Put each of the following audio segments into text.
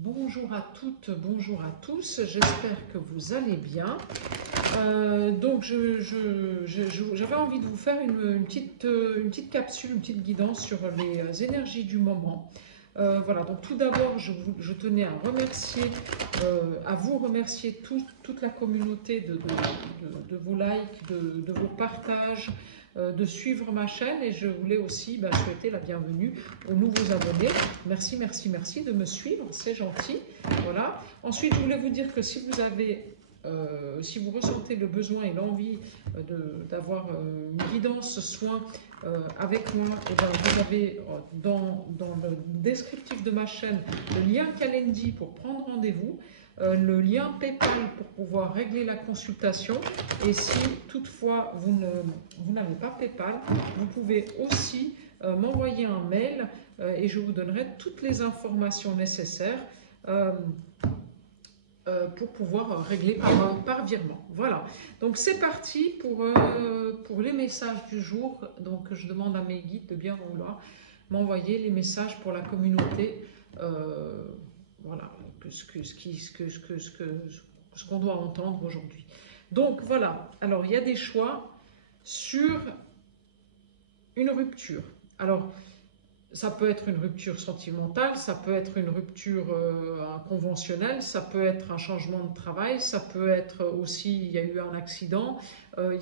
Bonjour à toutes, bonjour à tous, j'espère que vous allez bien. Donc j'avais envie de vous faire une petite capsule, une petite guidance sur les énergies du moment. Voilà, donc tout d'abord, je tenais à remercier, à vous remercier toute la communauté de vos likes, de vos partages, de suivre ma chaîne, et je voulais aussi souhaiter la bienvenue aux nouveaux abonnés. Merci, merci, merci de me suivre, c'est gentil. Voilà. Ensuite, je voulais vous dire que si vous avez si vous ressentez le besoin et l'envie d'avoir une guidance soin avec moi, et bien vous avez dans le descriptif de ma chaîne le lien Calendly pour prendre rendez-vous, le lien PayPal pour pouvoir régler la consultation. Et si toutefois vous n'avez pas PayPal, vous pouvez aussi m'envoyer un mail et je vous donnerai toutes les informations nécessaires pour pouvoir régler par virement. Voilà, donc c'est parti pour les messages du jour. Donc je demande à mes guides de bien vouloir m'envoyer les messages pour la communauté. Voilà, ce qu'on doit entendre aujourd'hui. Donc voilà, alors il y a des choix sur une rupture. Alors, ça peut être une rupture sentimentale, ça peut être une rupture conventionnelle, ça peut être un changement de travail, ça peut être aussi, il y a eu un accident, en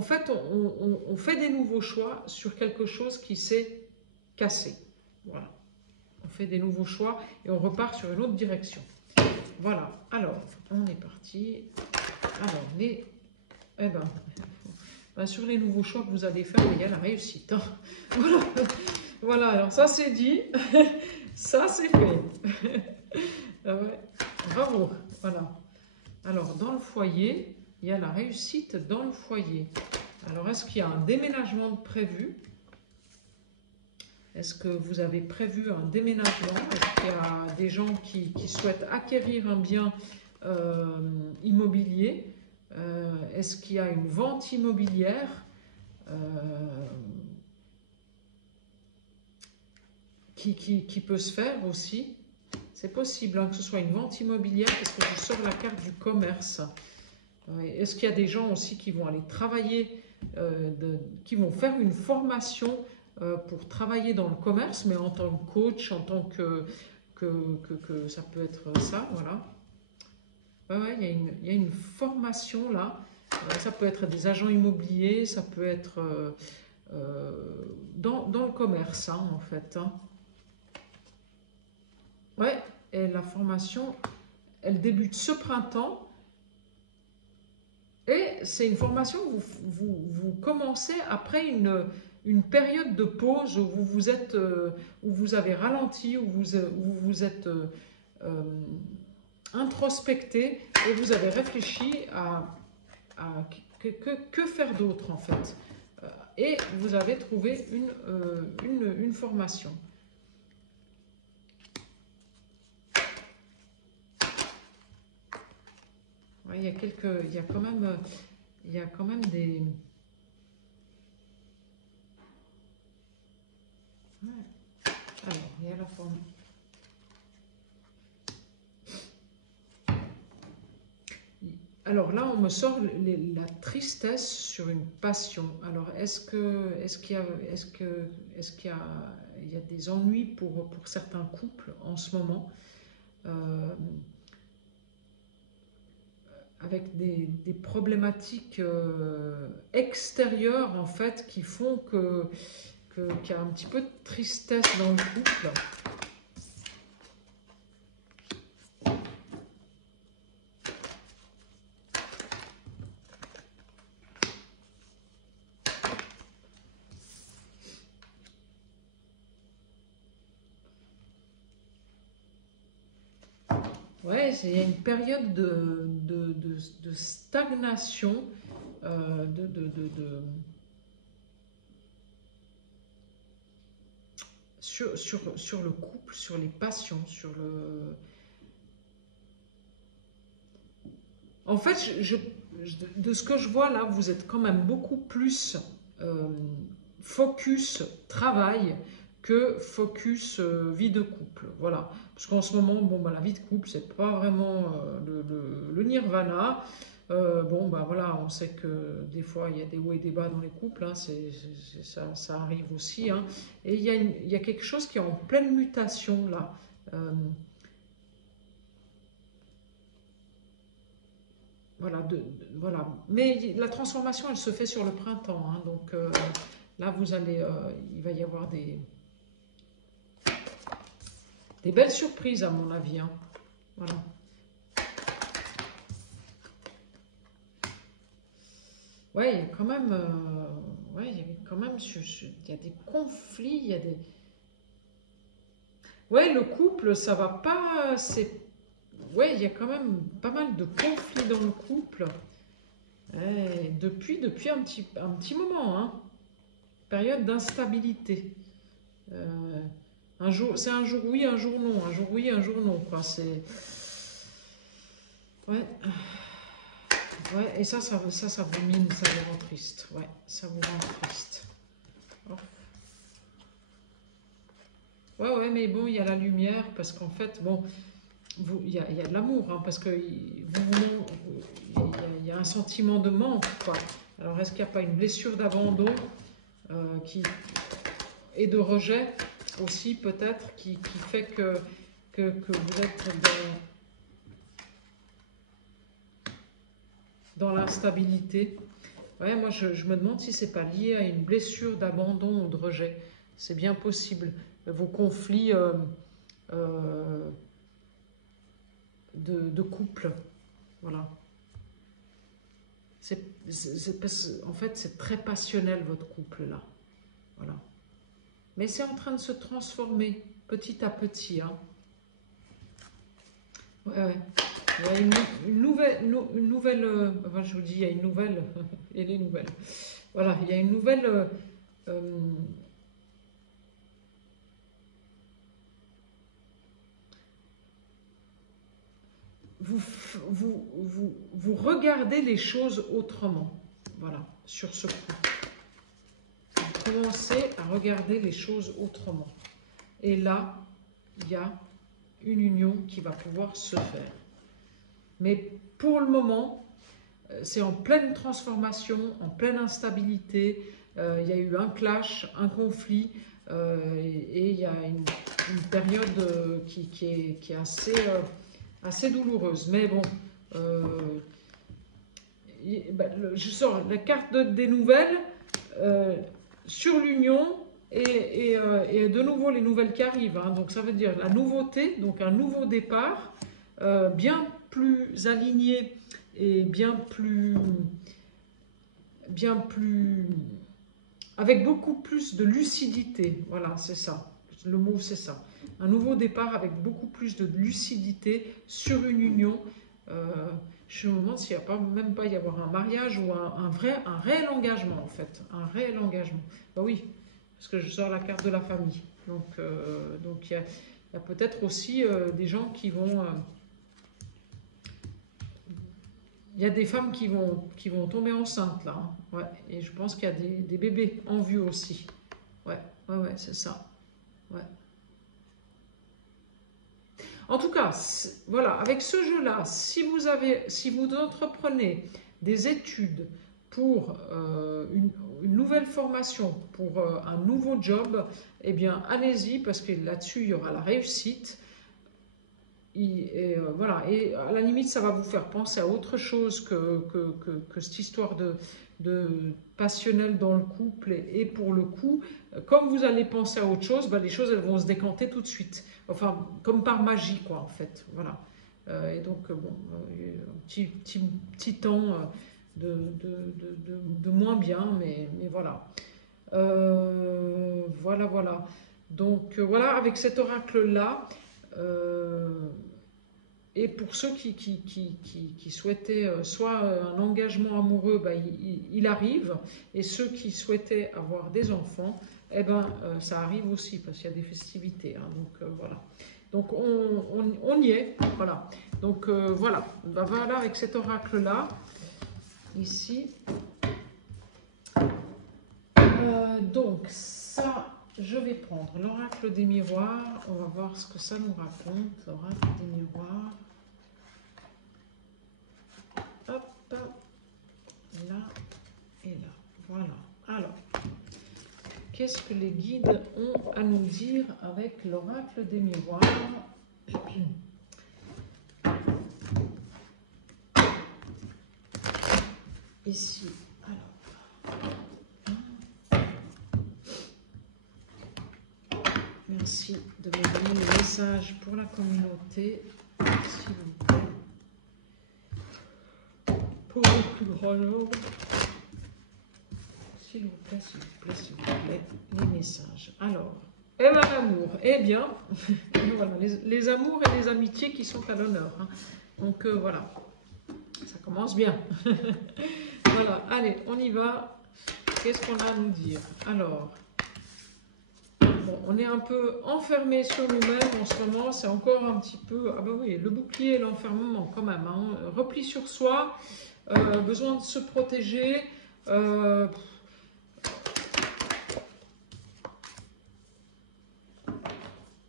fait, on fait des nouveaux choix sur quelque chose qui s'est cassé. Voilà. On fait des nouveaux choix et on repart sur une autre direction. Voilà. Alors, on est parti. Alors, sur les nouveaux choix que vous allez faire, il y a la réussite. Hein. Voilà. Voilà, alors ça c'est dit, ça c'est fait. Ouais. Bravo. Voilà. Alors, dans le foyer, il y a la réussite dans le foyer. Alors, est-ce qu'il y a un déménagement de prévu? Est-ce que vous avez prévu un déménagement? Est-ce qu'il y a des gens qui souhaitent acquérir un bien immobilier? Est-ce qu'il y a une vente immobilière qui peut se faire aussi? C'est possible hein, que ce soit une vente immobilière, parce que je sors la carte du commerce. Est-ce qu'il y a des gens aussi qui vont aller travailler, qui vont faire une formation pour travailler dans le commerce, mais en tant que coach, en tant que ça peut être ça, voilà. Il y a une formation là. Ça peut être des agents immobiliers, ça peut être dans le commerce, hein, en fait. Hein. Ouais, et la formation, elle débute ce printemps. Et c'est une formation que vous commencez après une période de pause où où vous avez ralenti, où vous êtes introspecté et vous avez réfléchi à que faire d'autre en fait. Et vous avez trouvé une formation. Ouais, il y a quand même des... Ouais. Alors, il y a la forme. Alors là, on me sort la tristesse sur une passion. Alors, il y a des ennuis pour certains couples en ce moment, avec des problématiques extérieures en fait qui font qu'il y a un petit peu de tristesse dans le couple. Ouais, il y a une période de stagnation, sur le couple, sur les passions, sur le... En fait, de ce que je vois là, vous êtes quand même beaucoup plus focus travail que focus vie de couple. Voilà. Parce qu'en ce moment, bon, bah, la vie de couple, c'est pas vraiment le nirvana. Bon, bah voilà, on sait que des fois, il y a des hauts et des bas dans les couples, hein, ça arrive aussi. Hein. Et il y a quelque chose qui est en pleine mutation, là. Voilà, voilà. Mais la transformation, elle se fait sur le printemps. Hein, donc là, il va y avoir des belles surprises, à mon avis. Hein. Voilà. Ouais, il y a quand même, ouais, il y a quand même, il y a des conflits, il y a des. Ouais, le couple, ça va pas, ouais, il y a quand même pas mal de conflits dans le couple. Ouais, depuis un petit moment, hein. Période d'instabilité. Euh, c'est un jour oui, un jour non, un jour oui, un jour non, quoi. C'est, ouais. Ouais, et ça vous mine, ça vous rend triste. Ouais, ça vous rend triste. Oh. Ouais, mais bon, il y a la lumière, parce qu'en fait, bon, il y a de l'amour, hein, parce que il y a un sentiment de manque, quoi. Alors, est-ce qu'il n'y a pas une blessure d'abandon et de rejet aussi, peut-être, qui fait que vous êtes dans l'instabilité? Ouais, moi, je me demande si c'est pas lié à une blessure d'abandon ou de rejet. C'est bien possible. Vos conflits de couple, voilà. En fait, c'est très passionnel, votre couple, là. Voilà. Mais c'est en train de se transformer, petit à petit. Hein. Ouais. Il y a une nouvelle enfin, je vous dis, il y a une nouvelle, et les nouvelles. Voilà, il y a une nouvelle vous regardez les choses autrement. Voilà, sur ce coup. Vous commencez à regarder les choses autrement. Et là, il y a une union qui va pouvoir se faire. Mais pour le moment, c'est en pleine transformation, en pleine instabilité. Il y a eu un clash, un conflit, et il y a une période qui est assez douloureuse. Mais bon, je sors la carte des nouvelles sur l'union et de nouveau les nouvelles qui arrivent. Hein. Donc ça veut dire la nouveauté, donc un nouveau départ, bien plus aligné et bien plus avec beaucoup plus de lucidité. Voilà, c'est ça. Le mot, c'est ça. Un nouveau départ avec beaucoup plus de lucidité sur une union. Je me demande s'il n'y a pas, même pas y avoir un mariage ou un réel engagement, en fait. Un réel engagement. Ben oui, parce que je sors la carte de la famille. Donc il y a peut-être aussi des gens qui vont... il y a des femmes qui vont tomber enceintes, là. Hein. Ouais. Et je pense qu'il y a des bébés en vue aussi. Ouais, c'est ça. Ouais. En tout cas, voilà, avec ce jeu-là, si vous entreprenez des études pour une nouvelle formation, pour un nouveau job, eh bien, allez-y, parce que là-dessus, il y aura la réussite. Et voilà, et à la limite, ça va vous faire penser à autre chose que cette histoire de passionnel dans le couple. Et pour le coup, comme vous allez penser à autre chose, ben, les choses elles vont se décanter tout de suite. Enfin, comme par magie, quoi, en fait. Voilà. Et donc, bon, un petit temps de moins bien, mais voilà. Voilà. Donc, voilà, avec cet oracle-là, et pour ceux qui souhaitaient soit un engagement amoureux, ben, il arrive. Et ceux qui souhaitaient avoir des enfants, eh ben, ça arrive aussi, parce qu'il y a des festivités. Hein, donc voilà. Donc on y est. Voilà. Donc voilà. Ben, voilà, avec cet oracle-là, ici. Donc ça, je vais prendre l'oracle des miroirs. On va voir ce que ça nous raconte. L'oracle des miroirs. Hop, là et là. Voilà. Alors, qu'est-ce que les guides ont à nous dire avec l'oracle des miroirs? Ici, alors. Merci de me donner le message pour la communauté, s'il vous plaît. Pour le plus grand nombre. S'il vous plaît, s'il vous plaît, s'il vous plaît, les messages. Alors, et ben l'amour, eh bien, voilà, les amours et les amitiés qui sont à l'honneur. Hein. Donc voilà, ça commence bien. Voilà, allez, on y va. Qu'est-ce qu'on a à nous dire? Alors, bon, on est un peu enfermé sur nous-mêmes en ce moment, c'est encore un petit peu... Ah bah oui, le bouclier et l'enfermement quand même. Hein. Repli sur soi, besoin de se protéger. Il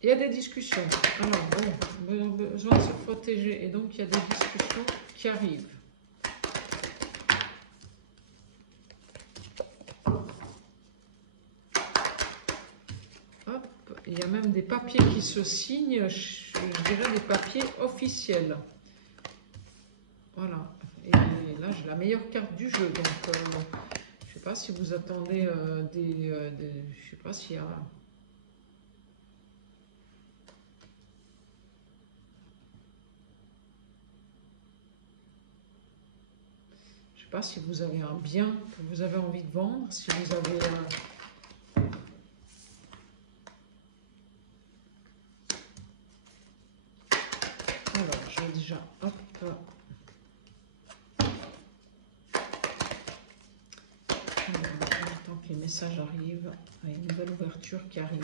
y a des discussions. Alors, bon, besoin de se protéger. Et donc, il y a des discussions qui arrivent. Hop, il y a même des papiers qui se signent, je dirais des papiers officiels. Voilà. Et là, j'ai la meilleure carte du jeu. Donc, je ne sais pas si vous attendez je ne sais pas s'il y a... Je ne sais pas si vous avez un bien que vous avez envie de vendre, si vous avez... Alors, je vais déjà... Hop. Tant que les messages arrivent, il y a une nouvelle ouverture qui arrive.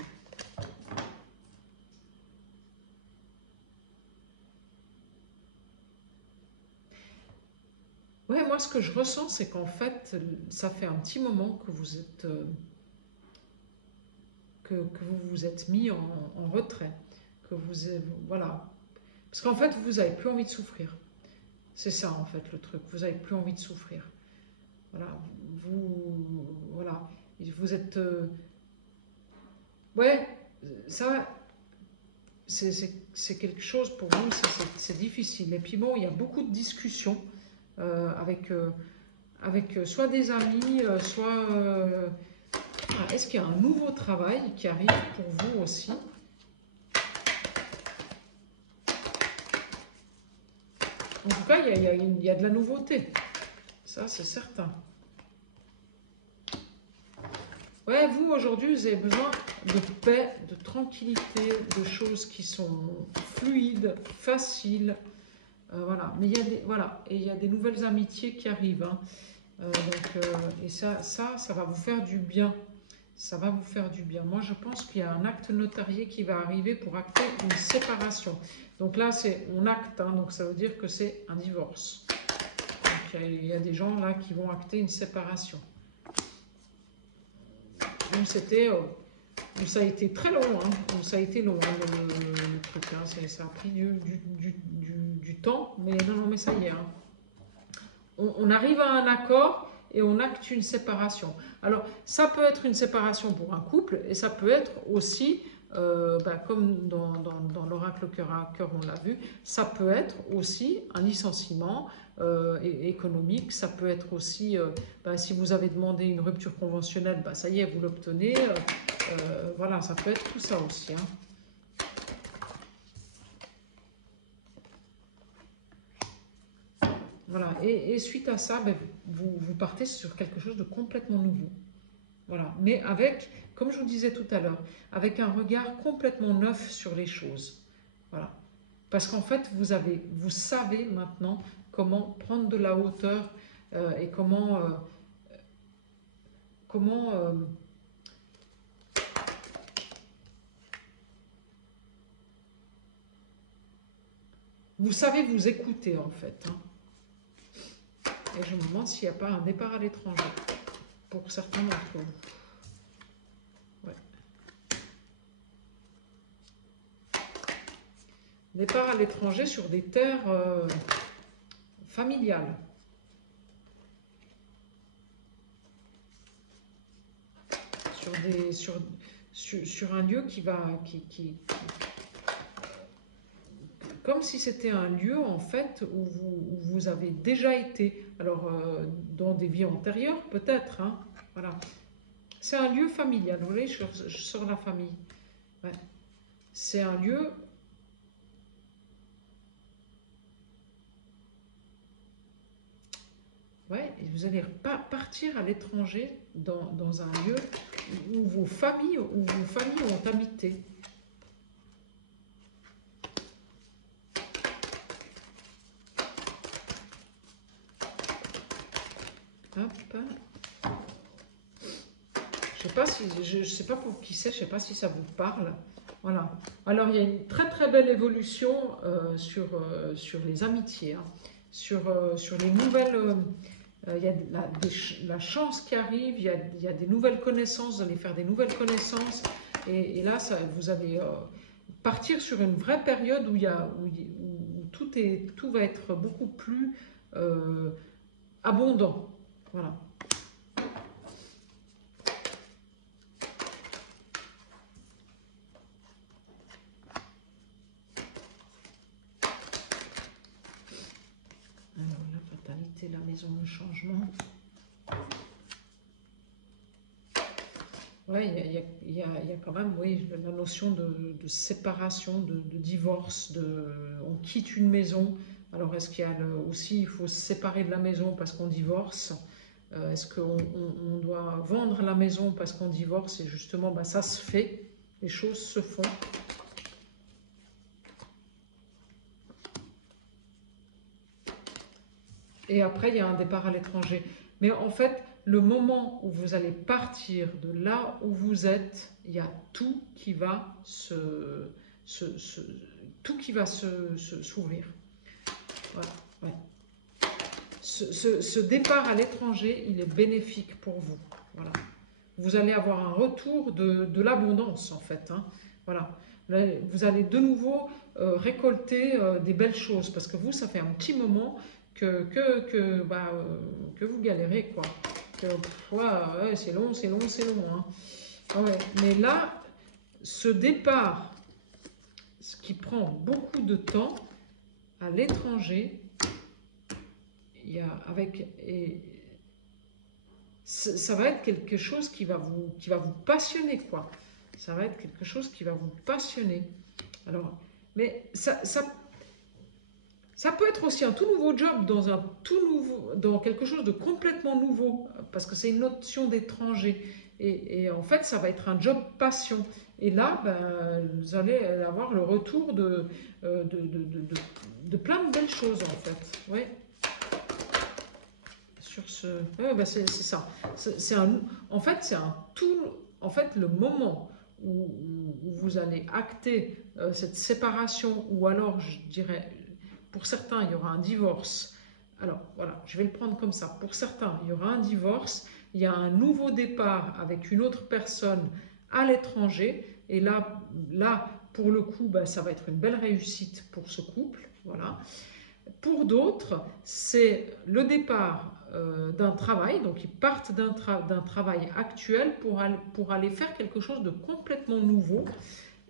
Ouais, moi ce que je ressens, c'est qu'en fait, ça fait un petit moment que vous êtes que vous vous êtes mis en retrait, que vous voilà, parce qu'en fait vous n'avez plus envie de souffrir. C'est ça en fait le truc. Vous n'avez plus envie de souffrir. Voilà, voilà, vous êtes ouais, ça. C'est quelque chose pour vous, c'est difficile. Et puis bon, il y a beaucoup de discussions avec soit des amis, soit... Est-ce qu'il y a un nouveau travail qui arrive pour vous aussi? En tout cas, il y a de la nouveauté. Ça, c'est certain. Ouais, vous, aujourd'hui, vous avez besoin de paix, de tranquillité, de choses qui sont fluides, faciles. Voilà, mais il y a des, voilà, et il y a des nouvelles amitiés qui arrivent. Hein. Et ça va vous faire du bien. Ça va vous faire du bien. Moi, je pense qu'il y a un acte notarié qui va arriver pour acter une séparation. Donc là, on acte, hein, donc ça veut dire que c'est un divorce. Donc il y a des gens là qui vont acter une séparation. Donc c'était... ça a été très long, hein. Ça a été long, hein, le truc, hein. Ça a pris du temps, mais non, mais ça y est. Hein. On arrive à un accord et on acte une séparation. Alors, ça peut être une séparation pour un couple et ça peut être aussi, comme dans l'oracle cœur à cœur, on l'a vu, ça peut être aussi un licenciement économique, ça peut être aussi, si vous avez demandé une rupture conventionnelle, ça y est, vous l'obtenez. Voilà, ça peut être tout ça aussi. Hein. Voilà, et suite à ça, vous partez sur quelque chose de complètement nouveau. Voilà, mais avec, comme je vous disais tout à l'heure, avec un regard complètement neuf sur les choses. Voilà, parce qu'en fait, vous savez maintenant comment prendre de la hauteur et comment vous savez vous écouter en fait. Hein. Et je me demande s'il n'y a pas un départ à l'étranger pour certains d'entre vous. Ouais. Départ à l'étranger sur des terres familiales. Sur un lieu qui va... comme si c'était un lieu en fait où vous avez déjà été. Alors, dans des vies antérieures, peut-être. Hein, voilà. C'est un lieu familial. Vous voyez, je sors la famille. Ouais. C'est un lieu... Ouais, et vous allez partir à l'étranger dans un lieu où vos familles ont habité. Hop. Je sais pas pour qui c'est, je sais pas si ça vous parle. Voilà. Alors il y a une très très belle évolution sur les amitiés, hein. Sur les nouvelles. Il y a la chance qui arrive, il y a des nouvelles connaissances, vous allez faire des nouvelles connaissances. Et là, vous allez partir sur une vraie période où tout va être beaucoup plus abondant. Voilà. Alors, la fatalité, la maison, le changement. Oui, il y a quand même, oui, la notion de séparation, de divorce, on quitte une maison. Alors, est-ce qu'il y a aussi, il faut se séparer de la maison parce qu'on divorce? Est-ce qu'on doit vendre la maison parce qu'on divorce? Et justement, bah, ça se fait, les choses se font. Et après, il y a un départ à l'étranger. Mais en fait, le moment où vous allez partir de là où vous êtes, il y a tout qui va s'ouvrir. Voilà, ouais. Ce départ à l'étranger, il est bénéfique pour vous. Voilà. Vous allez avoir un retour de l'abondance, en fait. Hein. Voilà. Là, vous allez de nouveau récolter des belles choses, parce que vous, ça fait un petit moment que vous galérez, quoi. Ouais, c'est long, c'est long, c'est long. Hein. Ouais. Mais là, ce départ, ce qui prend beaucoup de temps à l'étranger, ça va être quelque chose qui va vous passionner, quoi. Ça va être quelque chose qui va vous passionner. Alors, mais ça peut être aussi un tout nouveau job dans quelque chose de complètement nouveau, parce que c'est une notion d'étranger. Et en fait, ça va être un job passion. Et là, ben, vous allez avoir le retour de plein de belles choses, en fait. Ouais. Ouais, ben c'est ça. En fait, c'est un tout. En fait, le moment où vous allez acter cette séparation, ou alors, je dirais, pour certains, il y aura un divorce. Alors, voilà, je vais le prendre comme ça. Pour certains, il y aura un divorce, il y a un nouveau départ avec une autre personne à l'étranger. Et là, pour le coup, ben, ça va être une belle réussite pour ce couple. Voilà. Pour d'autres, c'est le départ d'un travail, donc ils partent d'un travail actuel pour aller faire quelque chose de complètement nouveau.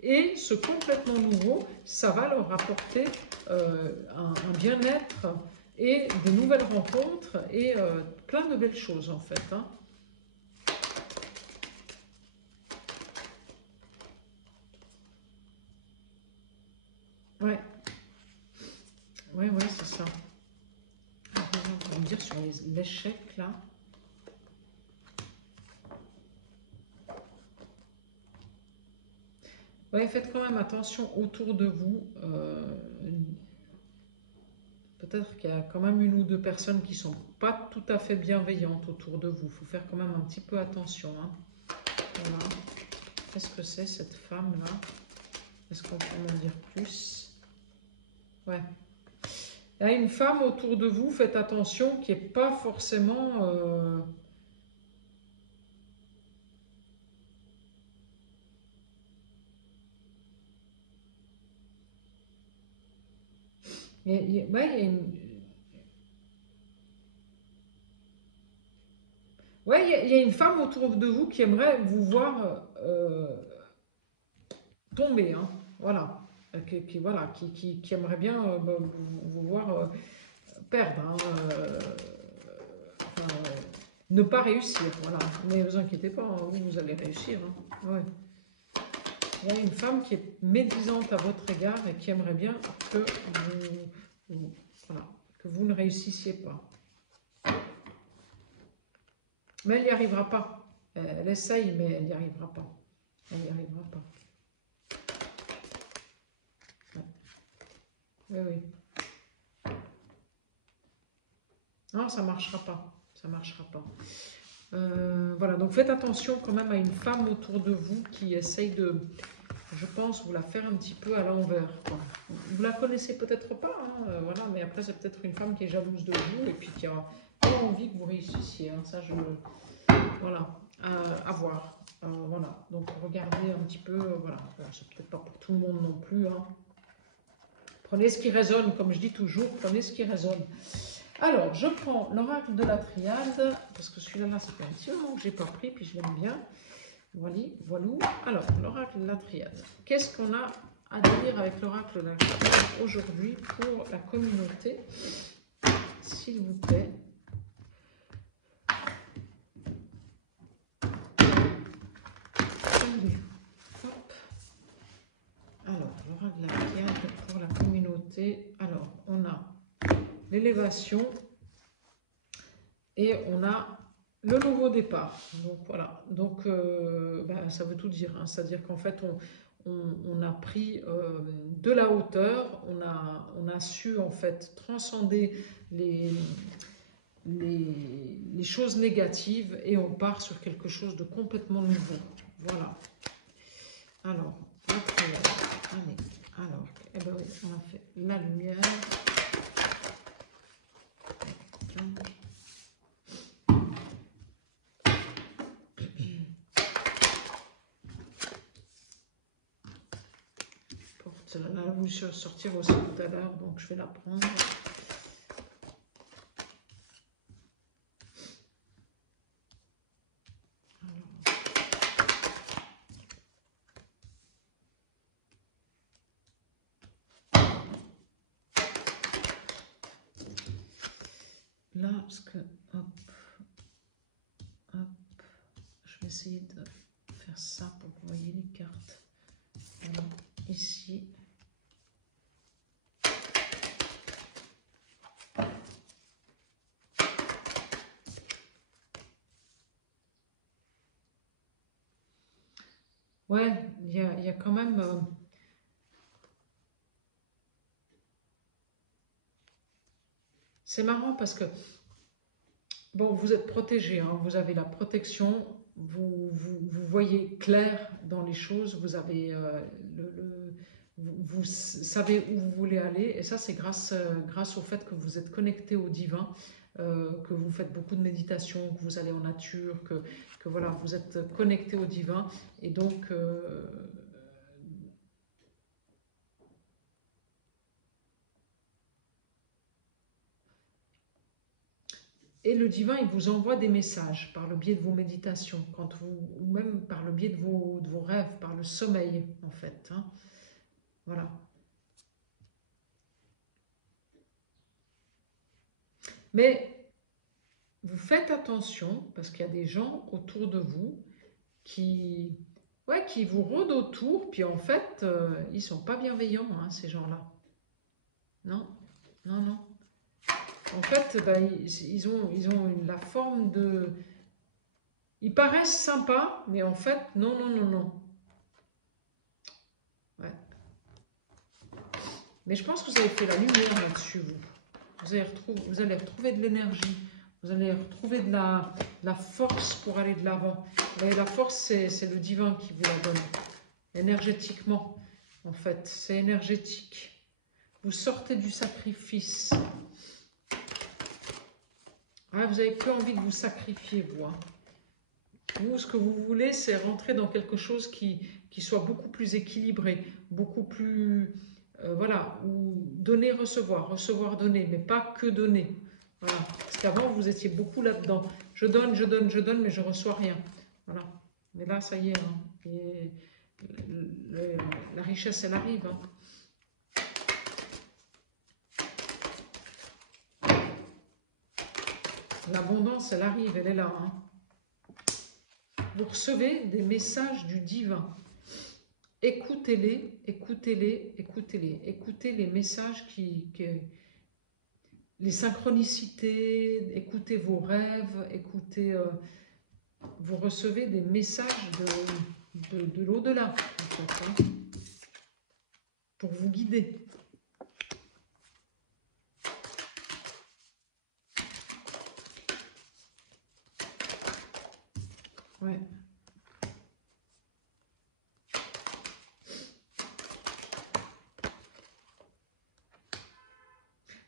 Et ce complètement nouveau, ça va leur apporter un bien-être et de nouvelles rencontres et plein de belles choses en fait. Hein. Ouais, ouais, ouais, c'est ça. On va me dire sur l'échec là. Ouais, faites quand même attention autour de vous. Peut-être qu'il y a quand même une ou deux personnes qui ne sont pas tout à fait bienveillantes autour de vous. Il faut faire quand même un petit peu attention. Hein. Voilà. Qu'est-ce que c'est cette femme-là? Est-ce qu'on peut m'en dire plus? Ouais. Il y a une femme autour de vous, faites attention, qui n'est pas forcément... Ouais, ouais, il y a une femme autour de vous qui aimerait vous voir tomber, hein, voilà. Voilà, qui aimerait bien bah, vous voir perdre, hein, enfin, ne pas réussir, voilà. Mais vous inquiétez pas, hein, vous allez réussir, hein. Ouais. Il y a une femme qui est médisante à votre égard et qui aimerait bien que voilà, que vous ne réussissiez pas. Mais elle n'y arrivera pas. Elle essaye, mais elle n'y arrivera pas. Elle n'y arrivera pas. Ouais. Oui, oui. Non, ça ne marchera pas. Ça ne marchera pas. Voilà, donc faites attention quand même à une femme autour de vous qui essaye de, je pense, vous la faire un petit peu à l'envers. Vous la connaissez peut-être pas, hein, voilà, mais après c'est peut-être une femme qui est jalouse de vous et puis qui a pas envie que vous réussissiez. Hein, ça, voilà, à voir. Voilà, donc regardez un petit peu, voilà, c'est peut-être pas pour tout le monde non plus. Hein. Prenez ce qui résonne, comme je dis toujours, prenez ce qui résonne. Alors, je prends l'oracle de la triade, parce que celui-là, ça fait un petit moment que je n'ai pas pris, puis je l'aime bien. Voilà. Alors, l'oracle de la triade. Qu'est-ce qu'on a à dire avec l'oracle de la triade aujourd'hui pour la communauté? S'il vous plaît. Allez, hop. Alors, l'oracle de la triade pour la communauté. Alors, on a l'élévation et on a le nouveau départ. Donc voilà, donc ça veut tout dire, hein. C'est-à-dire qu'en fait on a pris de la hauteur, on a su en fait transcender les choses négatives et on part sur quelque chose de complètement nouveau. Voilà. Alors, allez, alors, eh ben oui, on a fait la lumière. Elle a voulu sortir aussi tout à l'heure, donc je vais la prendre. Là, parce que, hop, je vais essayer de faire ça pour que vous voyez les cartes. Voilà, ici. Ouais, il y a quand même... c'est marrant parce que, bon, vous êtes protégé, hein, vous avez la protection, vous voyez clair dans les choses, vous avez vous savez où vous voulez aller, et ça c'est grâce au fait que vous êtes connecté au divin, que vous faites beaucoup de méditation, que vous allez en nature, que voilà, vous êtes connecté au divin, et donc et le divin, il vous envoie des messages par le biais de vos méditations, ou même par le biais de vos rêves, par le sommeil, en fait. Hein. Voilà. Mais vous faites attention, parce qu'il y a des gens autour de vous qui, ouais, qui vous rôdent autour, puis en fait, ils ne sont pas bienveillants, hein, ces gens-là. Non, non, non. En fait, ben, ils ont la forme de... Ils paraissent sympas, mais en fait, non, non, non, non. Ouais. Mais je pense que vous avez fait la lumière là-dessus, vous. Vous allez retrouver de l'énergie. Vous allez retrouver de la force pour aller de l'avant. La force, c'est le divin qui vous la donne. Énergétiquement, en fait. C'est énergétique. Vous sortez du sacrifice. Ouais, vous n'avez plus envie de vous sacrifier, vous. Hein. Vous, ce que vous voulez, c'est rentrer dans quelque chose qui soit beaucoup plus équilibré, beaucoup plus voilà, ou donner, recevoir, recevoir, donner, mais pas que donner. Voilà. Parce qu'avant, vous étiez beaucoup là-dedans. Je donne, je donne, je donne, mais je reçois rien. Voilà. Mais là, ça y est, hein. Et la richesse, elle arrive. Hein. L'abondance, elle arrive, elle est là. Hein. Vous recevez des messages du divin. Écoutez-les, écoutez-les, écoutez-les. Écoutez les messages les synchronicités, écoutez vos rêves, écoutez... vous recevez des messages de l'au-delà, en fait, hein, pour vous guider. Ouais.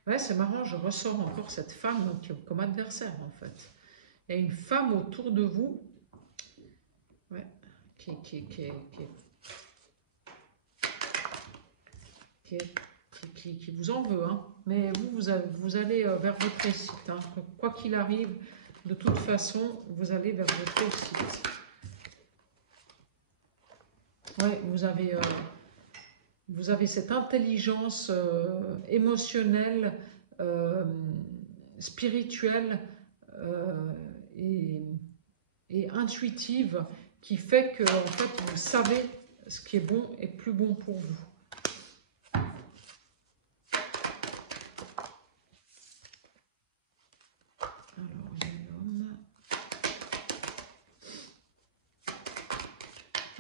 Ouais, c'est marrant, je ressors encore cette femme comme adversaire, en fait. Il y a une femme autour de vous, ouais, qui vous en veut, hein. Mais vous allez vers votre réussite. Hein. Quoi qu'il arrive, de toute façon, vous allez vers votre réussite. Ouais, vous avez cette intelligence émotionnelle, spirituelle et intuitive qui fait que en fait, vous savez ce qui est bon et plus bon pour vous.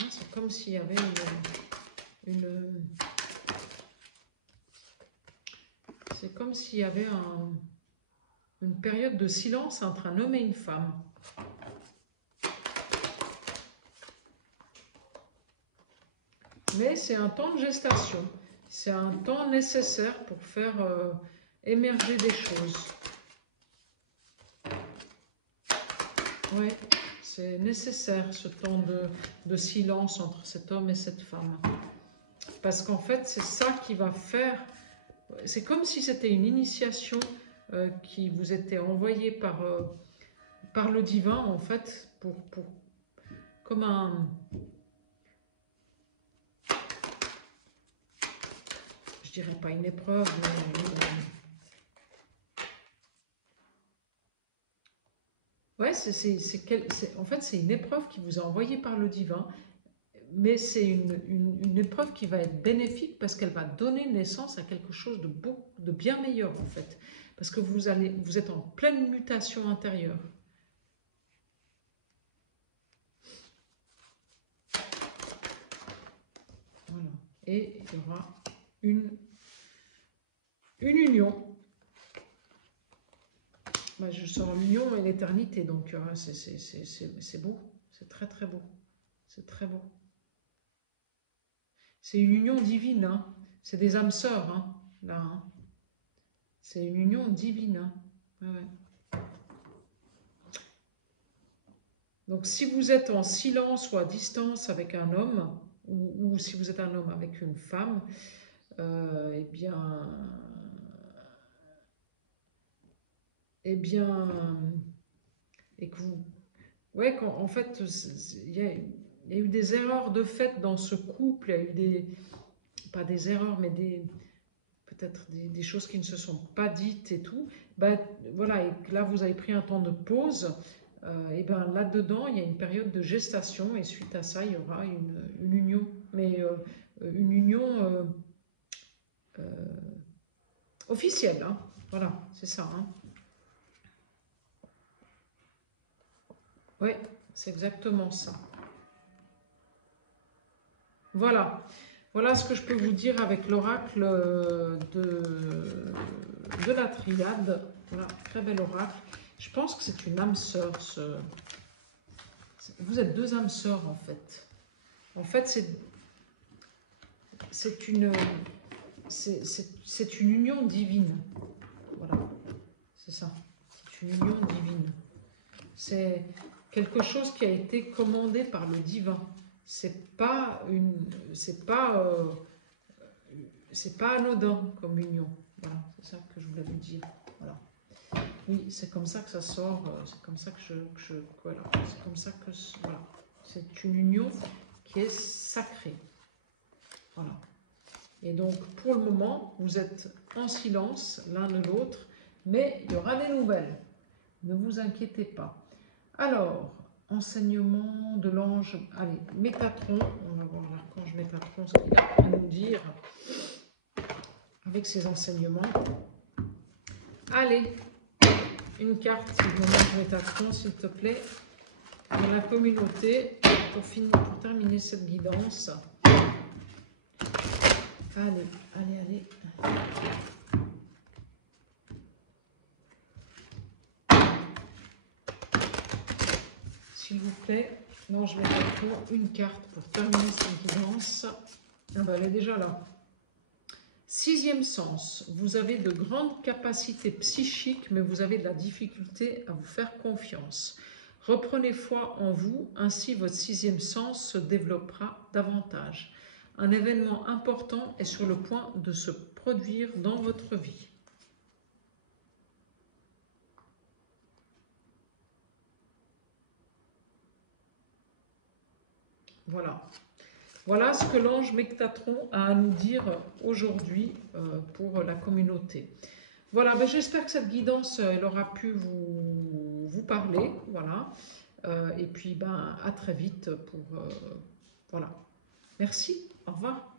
C'est comme s'il y avait c'est comme s'il y avait une période de silence entre un homme et une femme. Mais c'est un temps de gestation. C'est un temps nécessaire pour faire émerger des choses. Oui, c'est nécessaire ce temps de silence entre cet homme et cette femme. Parce qu'en fait, c'est ça qui va faire... C'est comme si c'était une initiation qui vous était envoyée par le divin, en fait, comme un... Je dirais pas une épreuve, mais... Ouais, en fait, c'est une épreuve qui vous est envoyée par le divin, mais c'est une épreuve qui va être bénéfique parce qu'elle va donner naissance à quelque chose de bien meilleur, en fait. Parce que vous êtes en pleine mutation intérieure. Voilà. Et il y aura une union. Bah, je sors l'union et l'éternité, donc c'est beau, c'est très très beau, c'est très beau. C'est une union divine, hein. C'est des âmes sœurs, hein, là. Hein. C'est une union divine. Hein. Ouais. Donc si vous êtes en silence ou à distance avec un homme, ou si vous êtes un homme avec une femme, eh bien, et que vous... Ouais, en fait, il y a eu des erreurs de fait dans ce couple, il y a eu pas des erreurs, mais peut-être des choses qui ne se sont pas dites et tout. Ben, voilà, et là, vous avez pris un temps de pause, et bien là-dedans, il y a une période de gestation, et suite à ça, il y aura une union, mais une union officielle, hein. Voilà, c'est ça, hein. Oui, c'est exactement ça. Voilà. Voilà ce que je peux vous dire avec l'oracle de la triade. Voilà, très bel oracle. Je pense que c'est une âme sœur. Vous êtes deux âmes sœurs, en fait. En fait, c'est une union divine. Voilà, c'est ça. C'est une union divine. C'est quelque chose qui a été commandé par le divin. C'est pas c'est pas anodin comme union. Voilà, c'est ça que je voulais vous dire. Voilà. Oui, c'est comme ça que ça sort, c'est comme ça que voilà, c'est comme ça que, voilà, c'est une union qui est sacrée. Voilà. Et donc, pour le moment, vous êtes en silence l'un de l'autre, mais il y aura des nouvelles. Ne vous inquiétez pas. Alors, enseignement de l'ange, allez, Métatron, on va voir l'archange Métatron, ce qu'il a à nous dire avec ses enseignements. Allez, une carte de l'ange Métatron, s'il te plaît, dans la communauté, pour terminer cette guidance. Allez, allez, allez. S'il vous plaît, non, je vais mettre une carte pour terminer cette guidance. Ah ben, elle est déjà là. Sixième sens, vous avez de grandes capacités psychiques, mais vous avez de la difficulté à vous faire confiance. Reprenez foi en vous, ainsi votre sixième sens se développera davantage. Un événement important est sur le point de se produire dans votre vie. Voilà. Voilà ce que l'ange Métatron a à nous dire aujourd'hui pour la communauté. Voilà, ben j'espère que cette guidance elle aura pu vous parler. Voilà. Et puis ben, à très vite pour... voilà. Merci, au revoir.